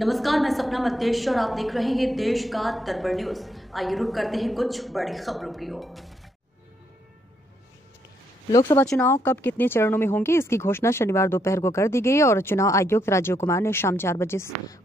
नमस्कार, मैं सपना मध्येश और आप देख रहे हैं देश का दरबार न्यूज। आइए रुक करते हैं कुछ बड़ी खबरों की ओर। लोकसभा चुनाव कब कितने चरणों में होंगे, इसकी घोषणा शनिवार दोपहर को कर दी गई और चुनाव आयुक्त राजीव कुमार ने शाम 4 बजे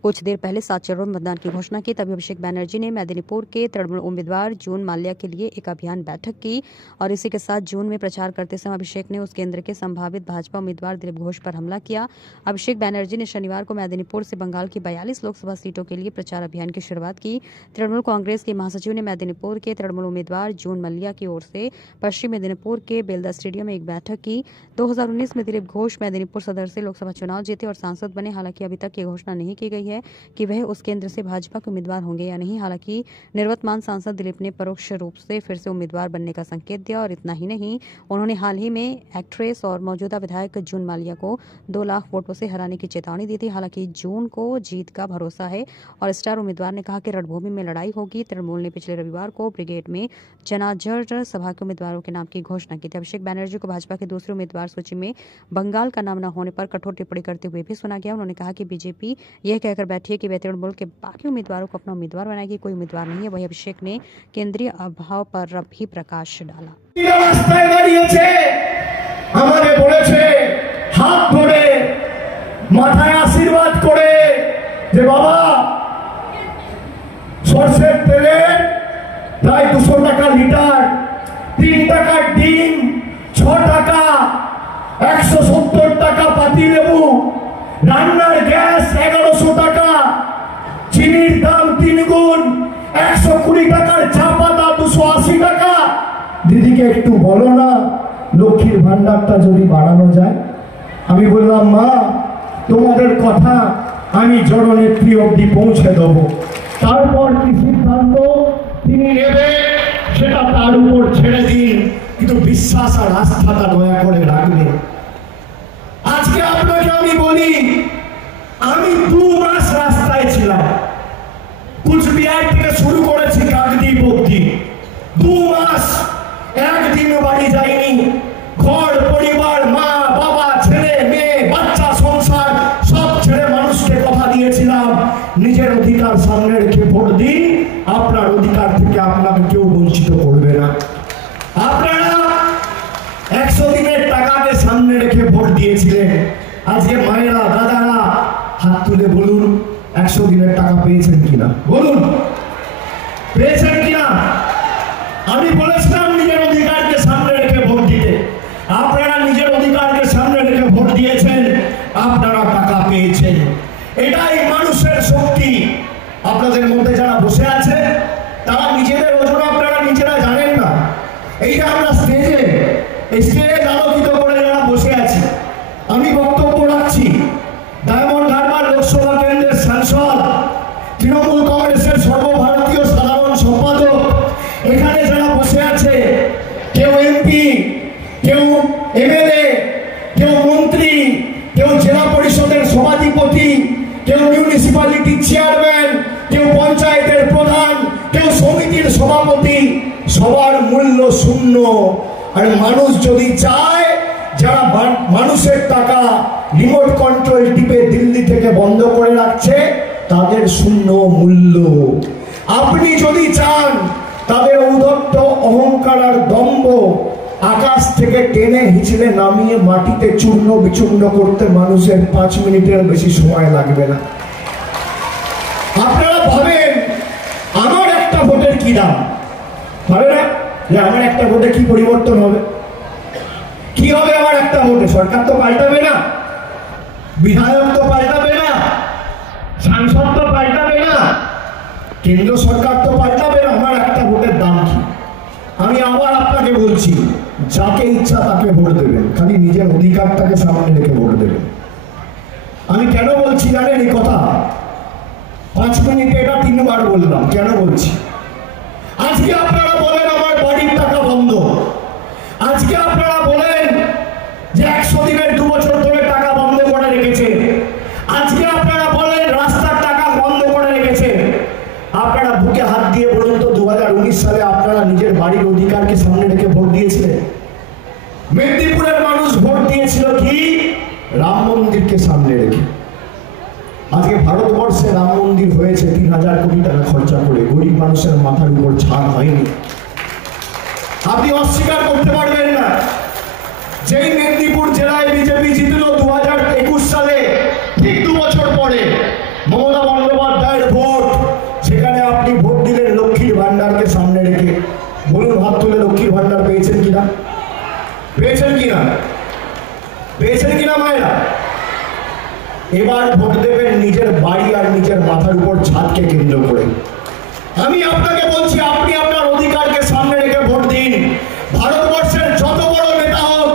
कुछ देर पहले 7 चरणों में मतदान की घोषणा की। तभी अभिषेक बैनर्जी ने मेदिनीपुर के तृणमूल उम्मीदवार जून माल्या के लिए एक अभियान बैठक की और इसी के साथ जून में प्रचार करते समय अभिषेक ने उस केंद्र के संभावित भाजपा उम्मीदवार दिलीप घोष पर हमला किया। अभिषेक बैनर्जी ने शनिवार को मेदिनीपुर से बंगाल की 42 लोकसभा सीटों के लिए प्रचार अभियान की शुरुआत की। तृणमूल कांग्रेस के महासचिव ने मेदिनीपुर के तृणमूल उम्मीदवार जून माल्या की ओर से पश्चिम मेदिनीपुर के बेलदा स्टेडियम में एक बैठक की। 2019 में दिलीप घोष मेदिनीपुर सदर से लोकसभा चुनाव जीते और सांसद बने। हालांकि अभी तक ये घोषणा नहीं की गई है कि वह उस केंद्र से भाजपा के उम्मीदवार होंगे या नहीं। हालांकि निवर्तमान सांसद दिलीप ने परोक्ष रूप से फिर से उम्मीदवार बनने का संकेत दिया और इतना ही नहीं, उन्होंने हाल ही में एक्ट्रेस और मौजूदा विधायक जून माल्या को 2 लाख वोटों से हराने की चेतावनी दी थी। हालांकि जून को जीत का भरोसा है और स्टार उम्मीदवार ने कहा कि रणभूमि में लड़ाई होगी। तृणमूल ने पिछले रविवार को ब्रिगेड में जनाजर सभा के उम्मीदवारों के नाम की घोषणा की थी। अभिषेक बैनर्जी को भाजपा के दूसरे उम्मीदवार सूची में बंगाल का नाम न होने पर कठोर टिप्पणी करते हुए भी सुना गया। उन्होंने कहा कि बीजेपी यह कहकर बैठी है कि वह तृणमूल के बाकी उम्मीदवारों को अपना उम्मीदवार बनाएगी, कोई उम्मीदवार नहीं है। वही अभिषेक ने केंद्रीय अभाव पर भी प्रकाश डाला। हाथ धरे माथाय आशीर्वाद करे যে বাবা সরষের তেলের প্রায় 200 টাকা লিটার, 3 টাকা ডিম, 6 টাকা 170 টাকা পাতি লেবু, রান্নার গ্যাস 1100 টাকা, চিনির দাম 3 গুণ, 120 টাকার চা পাতা 280 টাকা। দিদিকে একটু বলো না লক্ষ্মীর ভান্ডারটা যদি বাড়ানো যায়। আমি বললাম মা তোমাদের কথা আমি জননেত্রী অবধি পৌঁছে দেবো, তারপর কি সিদ্ধান্ত তিনি নেবে সেটা তার উপর ছেড়ে দিন, কিন্তু বিশ্বাস আর আস্থাটা দয়া করে রাখবেন। আজকে আপনাকে আমি বলি, আমি 2 মাস রাস্তায় ছিলাম, কুচবিহার থেকে শুরু করেছি কাকদ্বীপ অবধি। 2 মাস একদিনও বাড়ি যাইনি। ঘর পরিবার, মা বাবা, ছেলে মেয়ে, বাচ্চা, সংসার সব ছেড়ে মানুষকে কথা দিয়েছিলাম নিজের অধিকার সামনে রেখে ভোট দিন, আপনার অধিকার থেকে আপনাকে কেউ বঞ্চিত করবে না। আপনারা 100 দিনের টাকাকে সামনে রেখে ভোট দিয়েছিলেন। আজকে মায়েরা, দাদারা হাত তুলে বলুন 100 দিনের টাকা পেয়েছেন কিনা, বলুন পেয়েছেন কিনা। আমি বলেছিলাম নিজের অধিকারকে সামনে রেখে ভোট দিতে, আপনারা নিজের অধিকারকে সামনে রেখে ভোট দিয়েছেন, আপনারা টাকা পেয়েছেন। এটাই মানুষের শক্তি। আপনাদের মধ্যে যারা বসে আছে তারা নিজেদের ওজন আপনারা নিজেরা জানেন না। এই যে আমরা স্টেজে আলোকিত করে যারা বসে আছি, আমি বক্তব্য রাখছি, ডায়মন্ড হারবার লোকসভা কেন্দ্রের সাংসদ, তৃণমূল কংগ্রেসের সর্বভারতীয় সাধারণ সম্পাদক, এখানে যারা বসে আছে, কেউ এমপি, কেউ এমএলএ, কেউ মন্ত্রী, কেউ জেলা পরিষদের সভাধিপতি, কেউ মিউনিসিপ্যালিটির চেয়ারম্যান, কেউ পঞ্চায়েতের প্রধান, কেউ সমিতির সভাপতি, সবার মূল্য শূন্য। আর মানুষ যদি চায়, যারা মানুষের টাকা রিমোট কন্ট্রোল টিপে দিল্লি থেকে বন্ধ করে রাখছে, তাদের শূন্য মূল্য। আপনি যদি চান তাদের ঔদ্ধত্য, অহংকার আর দম্ভ আকাশ থেকে টেনে হিচড়ে নামিয়ে মাটিতে চূর্ণ বিচূর্ণ করতে মানুষের 5 মিনিটের বেশি সময় লাগবে না। আপনারা ভাবেন আমার একটা ভোটের কি দাম, ভাবে না যে আমার একটা ভোটে কি পরিবর্তন হবে, কি হবে আমার একটা ভোটে। সরকার তো পাল্টাবে না, বিধায়ক তো পাল্টাবে না, সাংসদ তো পাল্টাবে না, কেন্দ্র সরকার তো পাল্টাবে না। আমার একটা ভোটের দাম কি? আমি আবার আপনাকে বলছি, যাকে ইচ্ছা তাকে ভোট দেবেন, খালি নিজের অধিকারটাকে সামনে রেখে ভোট দেবেন। আমি কেন বলছি জানেন এই কথা? 5 মিনিটে এটা 3 বার বললাম। কেন বলছি? আজকে আপনারা বলেন আমার বাড়ির টাকা বন্ধ, আজকে আপনারা বলেন যে 100 দিনের 2 বছর ধরে টাকা বন্ধ করে রেখেছে, আজকে আপনারা বলেন রাস্তার টাকা বন্ধ করে রেখেছে। আপনারা বুকে হাত দিয়ে বলুন তো 2019 সালে আপনারা নিজের বাড়ির অধিকারকে সামনে রেখে ভোট দিয়েছিলেন? মেদিনীপুরের মানুষ ভোট দিয়েছিল কি? রাম মন্দিরকে সামনে রেখে। আজকে ভারতবর্ষে রাম মন্দির হয়েছে 3000 কোটি টাকা খরচা করে, গরিব মানুষের মাথার উপর ছাদ হয়নি। আপনি অস্বীকার করতে পারবেন না, যেই মেদিনীপুর জেলায় বিজেপি জিতল 2021 সালে, ঠিক 2 বছর পরে মমতা বন্দ্যোপাধ্যায়ের ভোট, সেখানে আপনি ভোট দিলেন লক্ষ্মীর ভান্ডারকে সামনে রেখে। বলুন, হাত তুলে লক্ষ্মীর ভান্ডার পেয়েছেন কিনা? পেয়েছেন কিনা? পেয়েছেন কিনা মায়েরা? এবার ভোট দেবেন নিজের বাড়ি আর নিজের মাথার উপর ছাদকে কেন্দ্র করে। আমি আপনাকে বলছি, আপনি আপনার অধিকারকে সামনে রেখে ভোট দিন। ভারতবর্ষের যত বড় নেতা হোক,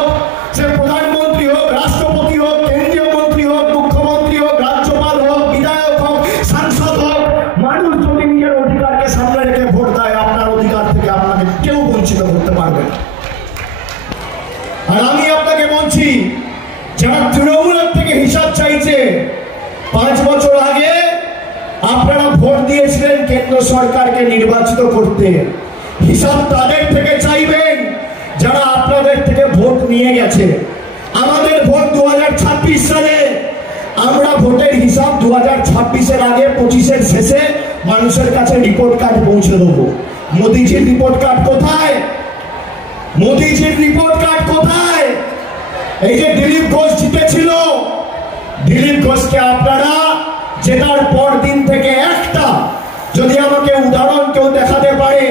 সে প্রধানমন্ত্রী হোক, রাষ্ট্রপতি হোক, কেন্দ্রীয় মন্ত্রী হোক, মুখ্যমন্ত্রী হোক, রাজ্যপাল হোক, বিধায়ক হোক, সাংসদ হোক, মানুষ যদি নিজের অধিকারকে সামনে রেখে ভোট দেয়, আপনার অধিকার থেকে আপনাকে কেউ বঞ্চিত করতে পারবে না। আর আমি আপনাকে বলছি, যারা তৃণমূলের থেকে হিসাব চাইছে, 5 বছর আগে আপনারা ভোট দিয়েছিলেন কেন্দ্র সরকারকে নির্বাচিত করতে। হিসাব তাদের থেকে চাইবেন যারা আপনাদের থেকে ভোট নিয়ে গেছে। আমাদের ভোট 2026 সালে, আমরা ভোটের হিসাব 2026-এর আগে 25-এর শেষে মানুষের কাছে রিপোর্ট কার্ড পৌঁছে দেবো। মোদিজির রিপোর্ট কার্ড কোথায়? মোদিজির রিপোর্ট কার্ড কোথায়? এই যে দিলীপ ঘোষ জিতেছিল, দিলীপ ঘোষকে আপনারা জেতার পর দিন থেকে একটা যদি আমাকে উদাহরণ কেউ দেখাতে পারে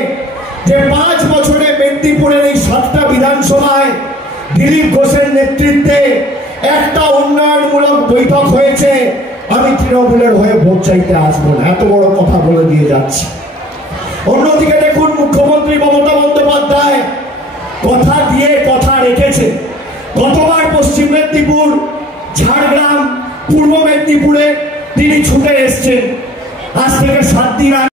যে 5 বছরে মেদিনীপুরের এই 7টা বিধানসভায় দিলীপ ঘোষের নেতৃত্বে একটা উন্নয়নমূলক বৈঠক হয়েছে, আমি তৃণমূলের হয়ে ভোট চাইতে আসবো না। এত বড় কথা বলে দিয়ে যাচ্ছি। অন্যদিকে দেখুন, মুখ্যমন্ত্রী মমতা বন্দ্যোপাধ্যায় কথা দিয়ে কথা রেখেছে। গতবার পশ্চিম মেদিনীপুর, ঝাড়গ্রাম, পূর্ব মেদিনীপুরে তিনি ছুটে এসছেন। আজ থেকে 7 দিন